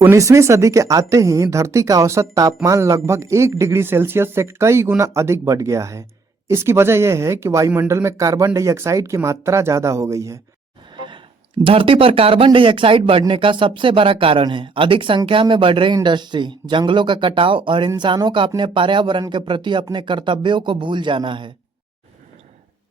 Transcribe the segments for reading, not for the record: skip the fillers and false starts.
19वीं सदी के आते ही धरती का औसत तापमान लगभग 1 डिग्री सेल्सियस से कई गुना अधिक बढ़ गया है। इसकी वजह यह है कि वायुमंडल में कार्बन डाइऑक्साइड की मात्रा ज्यादा हो गई है। धरती पर कार्बन डाइऑक्साइड बढ़ने का सबसे बड़ा कारण है अधिक संख्या में बढ़ रही इंडस्ट्री, जंगलों का कटाव और इंसानों का अपने पर्यावरण के प्रति अपने कर्तव्यों को भूल जाना है।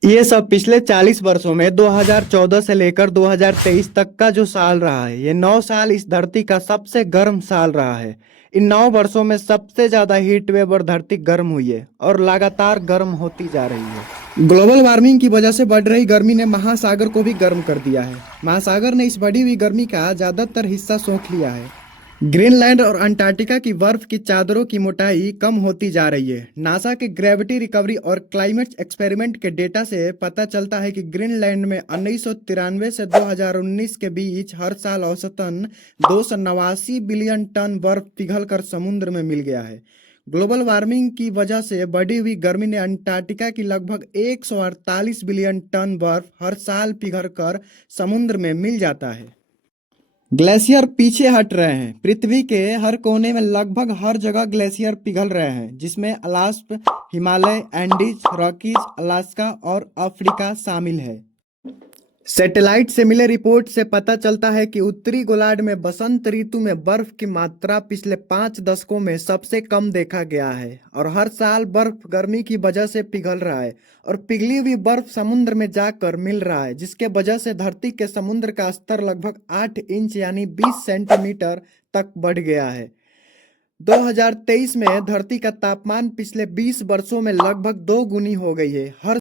ये सब पिछले 40 वर्षों में 2014 से लेकर 2023 तक का जो साल रहा है, ये 9 साल इस धरती का सबसे गर्म साल रहा है। इन 9 वर्षों में सबसे ज्यादा हीट वेव और धरती गर्म हुई है और लगातार गर्म होती जा रही है। ग्लोबल वार्मिंग की वजह से बढ़ रही गर्मी ने महासागर को भी गर्म कर दिया है। महासागर ने इस बढ़ी हुई गर्मी का ज्यादातर हिस्सा सोख लिया है। ग्रीनलैंड और अंटार्कटिका की बर्फ की चादरों की मोटाई कम होती जा रही है। नासा के ग्रेविटी रिकवरी और क्लाइमेट एक्सपेरिमेंट के डेटा से पता चलता है कि ग्रीनलैंड में 1993 से 2019 के बीच हर साल औसतन 289 बिलियन टन बर्फ पिघलकर समुद्र में मिल गया है। ग्लोबल वार्मिंग की वजह से बढ़ी हुई गर्मी ने अंटार्कटिका की लगभग 148 बिलियन टन बर्फ हर साल पिघलकर समुद्र में मिल जाता है। ग्लेशियर पीछे हट रहे हैं। पृथ्वी के हर कोने में लगभग हर जगह ग्लेशियर पिघल रहे हैं, जिसमें अलास्क, हिमालय, एंडीज, रॉकीज, अलास्का और अफ्रीका शामिल है। सैटेलाइट से मिले रिपोर्ट से पता चलता है कि उत्तरी गोलार्ध में बसंत ऋतु में बर्फ की मात्रा पिछले 5 दशकों में सबसे कम देखा गया है और हर साल बर्फ गर्मी की वजह से पिघल रहा है और पिघली हुई बर्फ समुद्र में जाकर मिल रहा है, जिसके वजह से धरती के समुद्र का स्तर लगभग 8 इंच यानी 20 सेंटीमीटर तक बढ़ गया है। 2023 में धरती का तापमान पिछले 20 वर्षों में लगभग 2 गुनी हो गई है। हर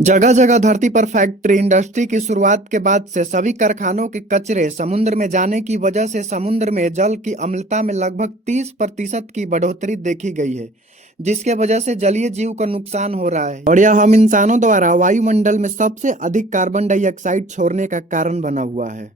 जगह जगह धरती पर फैक्ट्री इंडस्ट्री की शुरुआत के बाद से सभी कारखानों के कचरे समुद्र में जाने की वजह से समुद्र में जल की अम्लता में लगभग 30% की बढ़ोतरी देखी गई है, जिसके वजह से जलीय जीव को नुकसान हो रहा है और यह हम इंसानों द्वारा वायुमंडल में सबसे अधिक कार्बन डाइऑक्साइड छोड़ने का कारण बना हुआ है।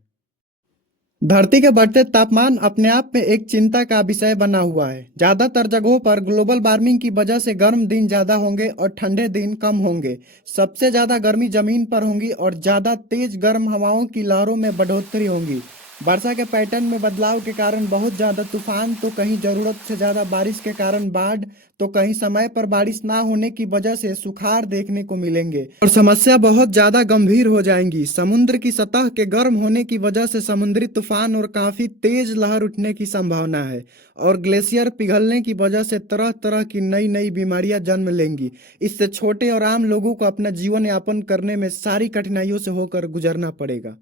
धरती के बढ़ते तापमान अपने आप में एक चिंता का विषय बना हुआ है। ज्यादातर जगहों पर ग्लोबल वार्मिंग की वजह से गर्म दिन ज्यादा होंगे और ठंडे दिन कम होंगे। सबसे ज्यादा गर्मी जमीन पर होगी और ज्यादा तेज गर्म हवाओं की लहरों में बढ़ोतरी होगी। वर्षा के पैटर्न में बदलाव के कारण बहुत ज्यादा तूफान, तो कहीं जरूरत से ज्यादा बारिश के कारण बाढ़, तो कहीं समय पर बारिश ना होने की वजह से सुखाड़ देखने को मिलेंगे और समस्या बहुत ज्यादा गंभीर हो जाएंगी। समुद्र की सतह के गर्म होने की वजह से समुद्री तूफान और काफी तेज लहर उठने की संभावना है और ग्लेशियर पिघलने की वजह से तरह तरह की नई नई बीमारियां जन्म लेंगी। इससे छोटे और आम लोगों को अपना जीवन यापन करने में सारी कठिनाइयों से होकर गुजरना पड़ेगा।